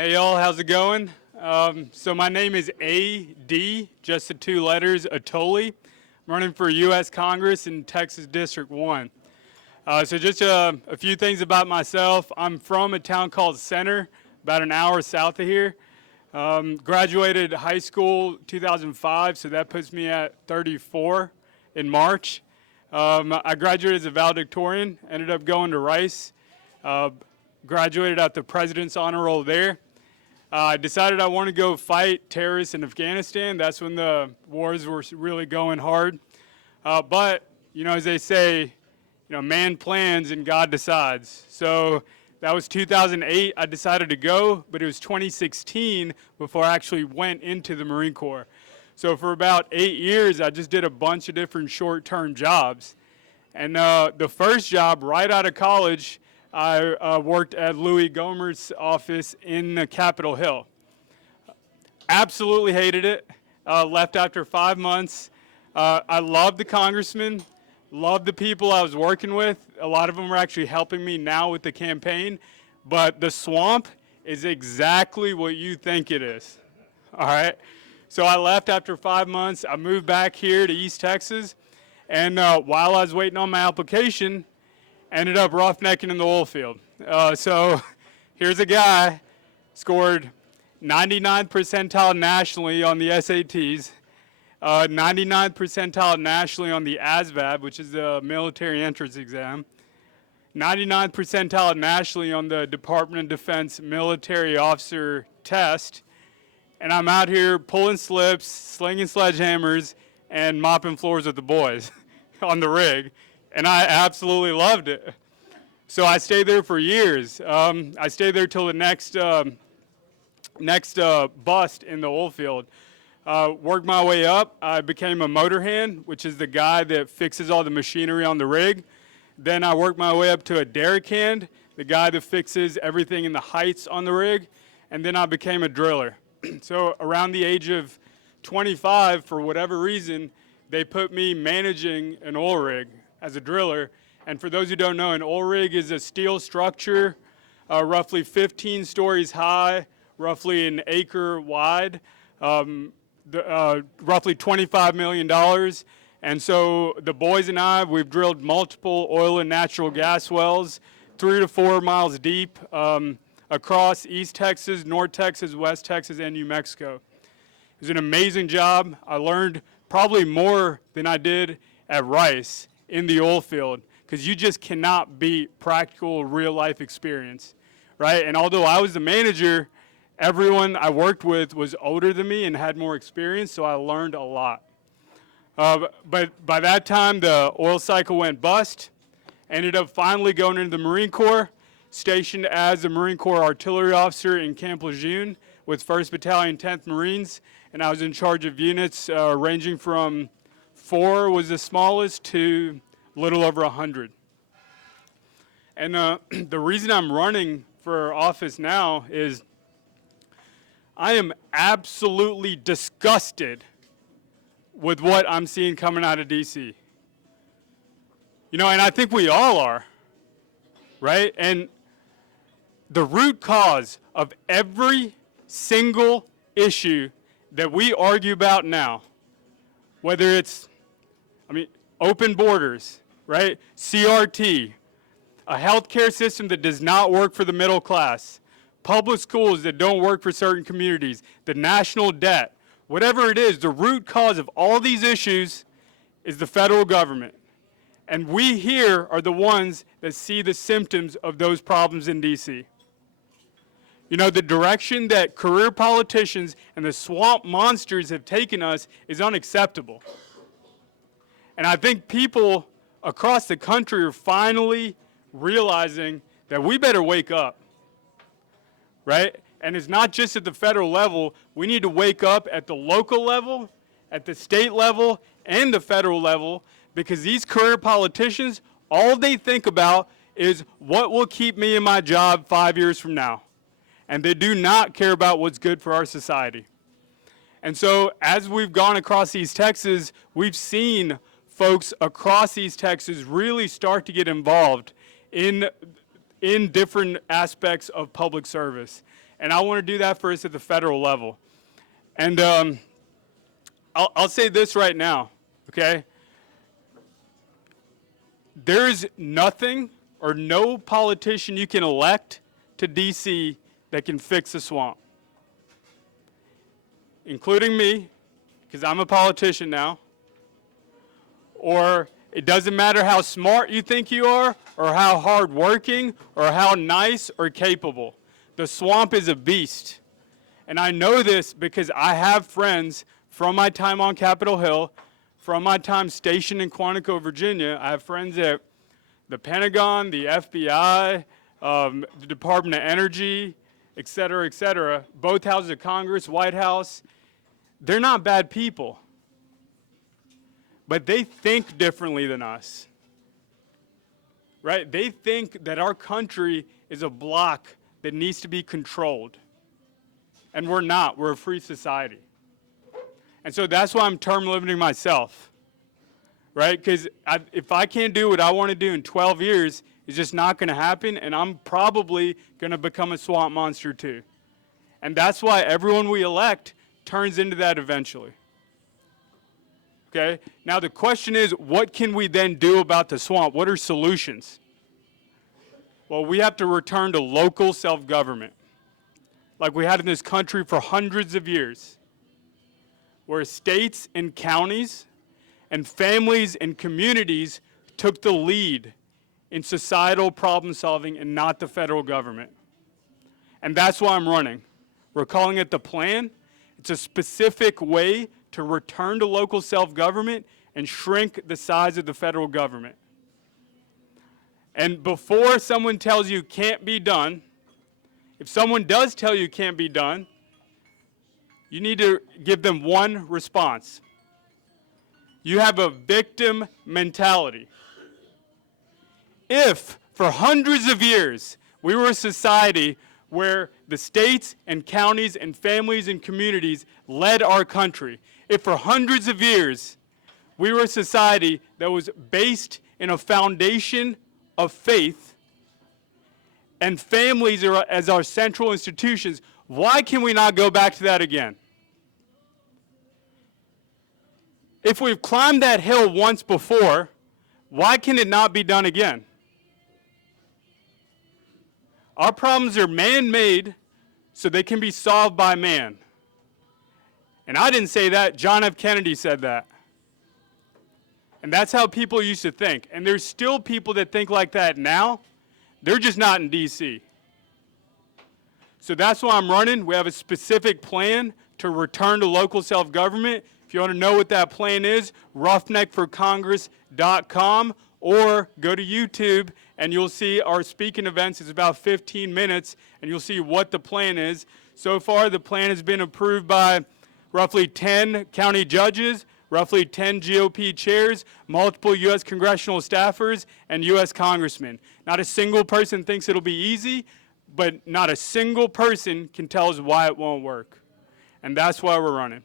Hey y'all, how's it going? So my name is A.D., just the two letters, Atoli. I'm running for U.S. Congress in Texas District 1. So just a few things about myself. I'm from a town called Center, about an hour south of here. Graduated high school 2005, so that puts me at 34 in March. I graduated as a valedictorian, ended up going to Rice, graduated at the President's Honor Roll there. I decided I want to go fight terrorists in Afghanistan. That's when the wars were really going hard. But, as they say, man plans and God decides. So that was 2008. I decided to go, but it was 2016 before I actually went into the Marine Corps. So for about 8 years, I just did a bunch of different short-term jobs. And the first job right out of college, I worked at Louis Gohmert's office in Capitol Hill. Absolutely hated it. Left after 5 months. I loved the congressman, loved the people I was working with. A lot of them were actually helping me now with the campaign. But the swamp is exactly what you think it is. All right? So I left after 5 months. I moved back here to East Texas. And while I was waiting on my application, ended up roughnecking in the oil field. So here's a guy, scored 99th percentile nationally on the SATs, 99th percentile nationally on the ASVAB, which is the military entrance exam, 99th percentile nationally on the Department of Defense military officer test, and I'm out here pulling slips, slinging sledgehammers, and mopping floors with the boys on the rig. And I absolutely loved it. So I stayed there for years. I stayed there till the next bust in the oil field. Worked my way up. I became a motor hand, which is the guy that fixes all the machinery on the rig. Then I worked my way up to a derrick hand, the guy that fixes everything in the heights on the rig. And then I became a driller. So around the age of 25, for whatever reason, they put me managing an oil rig as a driller. And for those who don't know, an oil rig is a steel structure, roughly 15 stories high, roughly an acre wide, roughly $25 million. And so the boys and I, we've drilled multiple oil and natural gas wells, 3 to 4 miles deep, across East Texas, North Texas, West Texas, and New Mexico. It was an amazing job. I learned probably more than I did at Rice in the oil field, because you just cannot beat practical real-life experience, right? And although I was the manager, everyone I worked with was older than me and had more experience, so I learned a lot. But by that time, the oil cycle went bust. Ended up finally going into the Marine Corps, stationed as a Marine Corps artillery officer in Camp Lejeune with 1st Battalion, 10th Marines, and I was in charge of units ranging from 4 was the smallest to a little over 100. And the reason I'm running for office now is I am absolutely disgusted with what I'm seeing coming out of D.C. And I think we all are, right? And the root cause of every single issue that we argue about now, whether it's open borders, right? CRT, a healthcare system that does not work for the middle class, public schools that don't work for certain communities, the national debt, whatever it is, the root cause of all these issues is the federal government. And we here are the ones that see the symptoms of those problems in D.C. The direction that career politicians and the swamp monsters have taken us is unacceptable. And I think people across the country are finally realizing that we better wake up, right? And it's not just at the federal level. We need to wake up at the local level, at the state level, and the federal level, because these career politicians, all they think about is what will keep me in my job 5 years from now. And they do not care about what's good for our society. And so as we've gone across East Texas, we've seen folks across East Texas really start to get involved in different aspects of public service. And I want to do that for us at the federal level. And I'll say this right now, okay? There's nothing or no politician you can elect to D.C. that can fix the swamp, including me, because I'm a politician now. Or it doesn't matter how smart you think you are, or how hardworking, or how nice or capable. The swamp is a beast. And I know this because I have friends from my time on Capitol Hill, from my time stationed in Quantico, Virginia. I have friends at the Pentagon, the FBI, the Department of Energy, et cetera, both houses of Congress, White House. They're not bad people, but they think differently than us, right? They think that our country is a block that needs to be controlled, and we're not. We're a free society. And so that's why I'm term limiting myself, right? Because if I can't do what I want to do in 12 years, it's just not going to happen, and I'm probably going to become a swamp monster too. And that's why everyone we elect turns into that eventually. Okay? Now the question is, what can we then do about the swamp? What are solutions? Well, we have to return to local self-government, like we had in this country for hundreds of years, where states and counties and families and communities took the lead in societal problem solving and not the federal government. And that's why I'm running. We're calling it the plan. It's a specific way to return to local self-government and shrink the size of the federal government. And before someone tells you can't be done, if someone does tell you can't be done, you need to give them one response. You have a victim mentality. If for hundreds of years we were a society where the states and counties and families and communities led our country, if for hundreds of years we were a society that was based in a foundation of faith and families are as our central institutions, why can we not go back to that again? If we've climbed that hill once before, why can it not be done again? Our problems are man-made, so they can be solved by man. And I didn't say that, John F. Kennedy said that. And that's how people used to think. And there's still people that think like that now. They're just not in D.C. So that's why I'm running. We have a specific plan to return to local self-government. If you want to know what that plan is, roughneckforcongress.com, or go to YouTube and you'll see our speaking events. It's about 15 minutes, and you'll see what the plan is. So far, the plan has been approved by roughly 10 county judges, roughly 10 GOP chairs, multiple U.S. congressional staffers, and U.S. congressmen. Not a single person thinks it'll be easy, but not a single person can tell us why it won't work. And that's why we're running.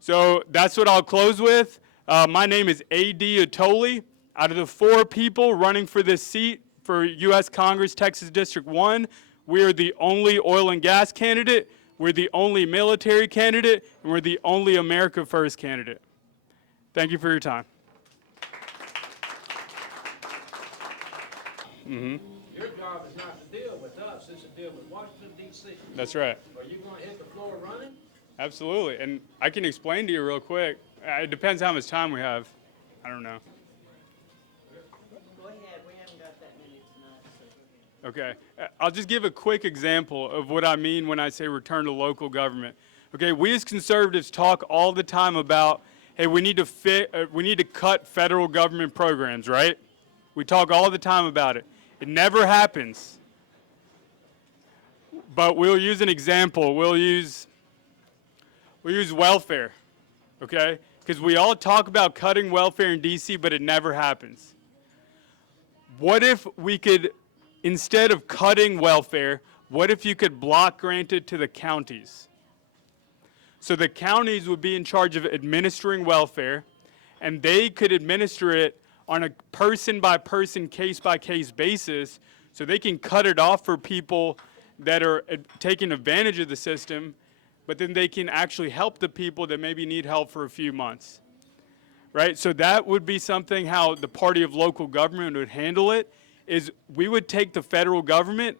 So that's what I'll close with. My name is A.D. Atoli. Out of the 4 people running for this seat for U.S. Congress, Texas District 1, we are the only oil and gas candidate, we're the only military candidate, and we're the only America First candidate. Thank you for your time. Your job is not to deal with us, it's to deal with Washington, D.C. That's right. Are you going to hit the floor running? Absolutely. And I can explain to you real quick. It depends how much time we have. I don't know. Go ahead, we haven't got that many tonight, so go ahead. Okay. I'll just give a quick example of what I mean when I say return to local government. Okay, we as conservatives talk all the time about, hey, we need to cut federal government programs, right? We talk all the time about it. It never happens. But we'll use an example. We'll use welfare, okay? Because we all talk about cutting welfare in D.C., but it never happens. What if we could, instead of cutting welfare, what if you could block grant it to the counties? So the counties would be in charge of administering welfare, and they could administer it on a person-by-person, case-by-case basis, so they can cut it off for people that are taking advantage of the system, but then they can actually help the people that maybe need help for a few months. Right? So that would be something how the party of local government would handle it, is we would take the federal government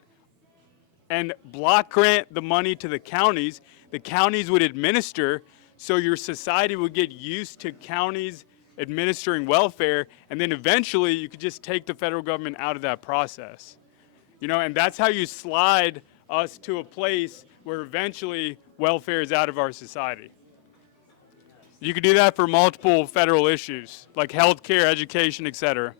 and block grant the money to the counties. The counties would administer, so your society would get used to counties administering welfare, and then eventually you could just take the federal government out of that process. You know, and that's how you slide us to a place where eventually welfare is out of our society. You could do that for multiple federal issues, like healthcare, education, et cetera.